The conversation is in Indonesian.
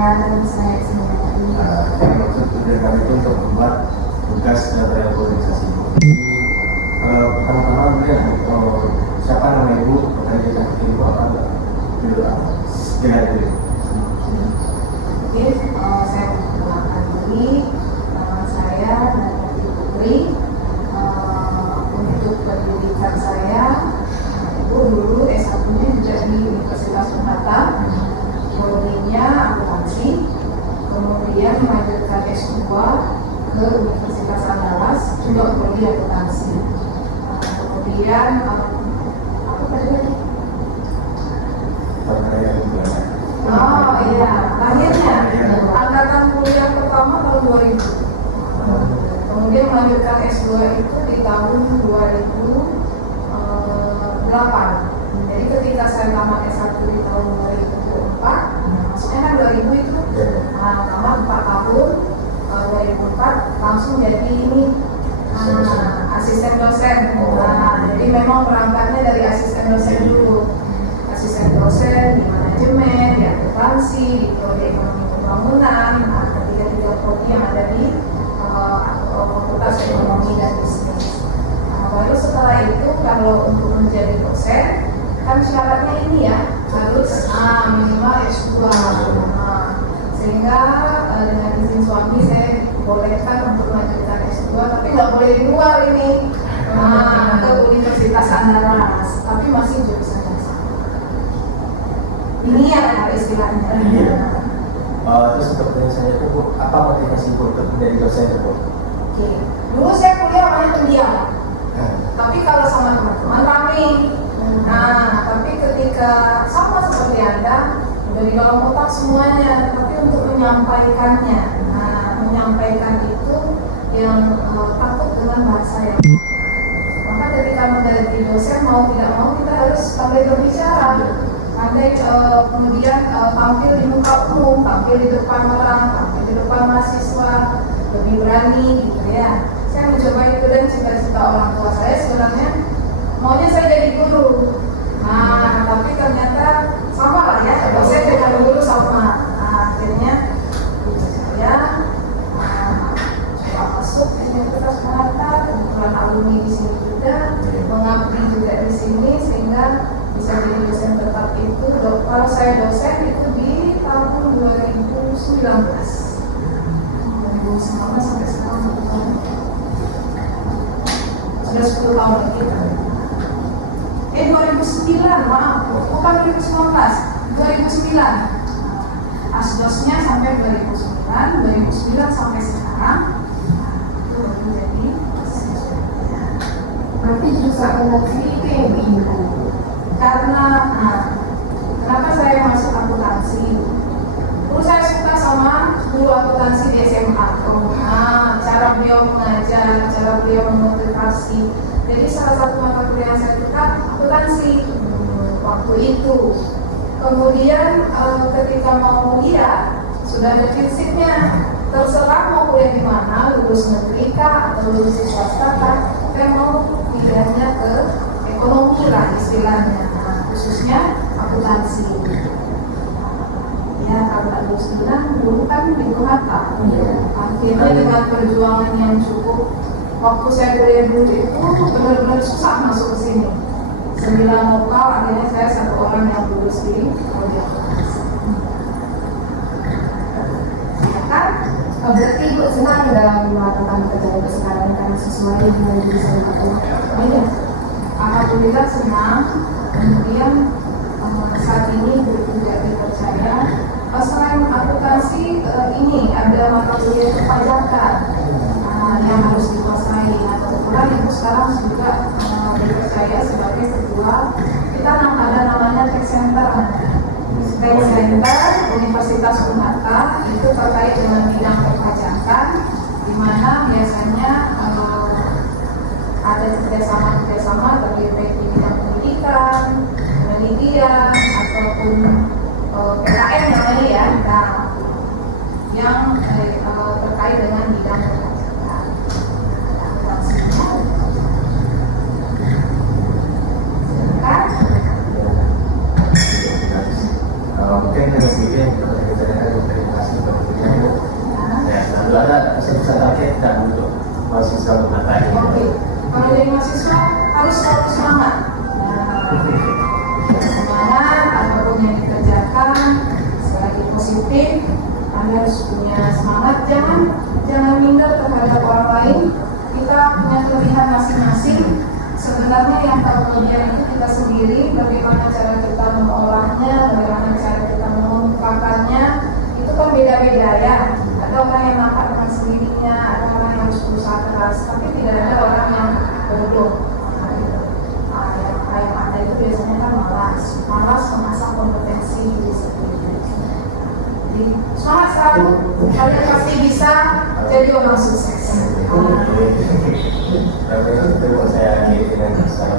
Ya, terus saya sendiri. Yang maksud tujuan kami itu untuk membuat tugas terorganisasi. Pertama-tama mungkin siapa nama ibu, pekerjaan ibu apa dulu dengan dulu. Oke, saya perkenalkan diri, nama saya Nati Putri. Untuk pendidikan saya, itu dulu S1-nya juga di Universitas Unhata, prodinya akuntansi, kemudian melanjutkan S2 ke Universitas Andalas, juga prodi akuntansi. Kemudian apa tadi? Oh iya, lahirnya angkatan kuliah pertama tahun 2000. Kemudian melanjutkan S2 itu di tahun 2008. Jadi ketika saya tamat S1 di tahun 2004, maksudnya kan 2000 itu tamat 4 tahun, 2004 langsung jadi ini asisten dosen. Jadi memang perangkatnya dari asisten dosen dulu. Asisten dosen di manajemen, di akuntansi, di prodi ekonomi pembangunan, ketiga prodi yang ada di Fakultas Ekonomi dan Bisnis. Baru setelah itu kalau untuk menjadi dosen kan syaratnya ini ya harus minimal S2. Sehingga dengan izin suami saya bolehkan untuk melanjutkan S2, tapi nggak boleh di luar ini ke Universitas Andalas, tapi masih jurusan dasar. Ini yang ada istilahnya. Terus untuk penyelesaian itu Bu, apa motivasi Bu untuk menjadi dosen itu Bu? Oke. Dulu saya kuliah orangnya pendiam, tapi kalau sama teman-teman rame. Tapi ketika sama seperti Anda, udah di dalam otak semuanya, tapi untuk menyampaikannya, menyampaikan itu yang takut dengan bahasa yang. Maka ketika menjadi dosen mau tidak mau kita harus pandai berbicara, pandai kemudian tampil di muka umum, tampil di depan orang, tampil di depan mahasiswa, lebih berani gitu ya. Saya mencoba itu dan cita-cita orang tua saya sebenarnya maunya saya jadi guru. Tapi ternyata sama lah ya, dosen dengan guru sama. Akhirnya saya coba masuk di Universitas Unhata, kebetulan alumni di sini juga, mengabdi juga di sini sehingga bisa jadi dosen tetap itu. Kalau saya dosen itu di tahun 2019 sampai sekarang sudah 10 tahun lebih. 2009, maaf, bukan 2019, 2009. Asdosnya sampai 2009 sampai sekarang itu baru jadi. Berarti jurusan akuntansi itu yang diinginkan. Karena kenapa saya masuk akuntansi? Dulu saya suka sama guru akuntansi di SMA. Cara beliau mengajar, cara beliau memotivasi. Jadi salah satu mata kuliah yang saya suka akuntansi waktu itu. Kemudian ketika mau kuliah sudah ada prinsipnya, terserah mau kuliah di mana, lulus negeri kah atau lulus swasta kah, saya mau pilihannya ke ekonomi lah istilahnya, khususnya akuntansi. Ya, kalau lulus dulu kan di Unhata. Akhirnya dengan perjuangan yang cukup, waktu saya kuliah dulu itu benar-benar susah masuk ke sini. 9 lokal, akhirnya saya satu orang yang lulus di prodi akuntansi. Silakan. Berarti Ibu senang dalam melakukan pekerjaan Ibu sekarang karena sesuai dengan jurusan Ibu. Iya. Alhamdulillah senang. Kemudian saat ini juga dipercaya. Selain akuntansi ini ada mata kuliah perpajakan yang harus dikuasai. Kebetulan Ibu sekarang juga dipercaya sebagai ketua. Kita ada namanya Tech Center. Tech Center Universitas Unhata itu terkait dengan bidang perpajakan, di mana biasanya ada kerjasama terkait di bidang pendidikan, penelitian ataupun PKM namanya ya, yang terkait dengan bidang perpajakan. Mungkin sedikit kita dia harus punya semangat, jangan minder terhadap orang lain. Kita punya kelebihan masing-masing. Sebenarnya yang tahu kelebihan itu kita sendiri, bagaimana cara kita mengolahnya, bagaimana cara kita mengungkapkannya, itu kan beda-beda ya. Ada orang yang nampak dengan sendirinya, ada orang yang harus berusaha keras, tapi tidak ada orang yang bodoh. Yang ada itu biasanya kan malas mengasah kompetensi diri sendiri. Jadi semangat selalu, kalian pasti bisa jadi orang sukses. Tapi itu saya dengan secara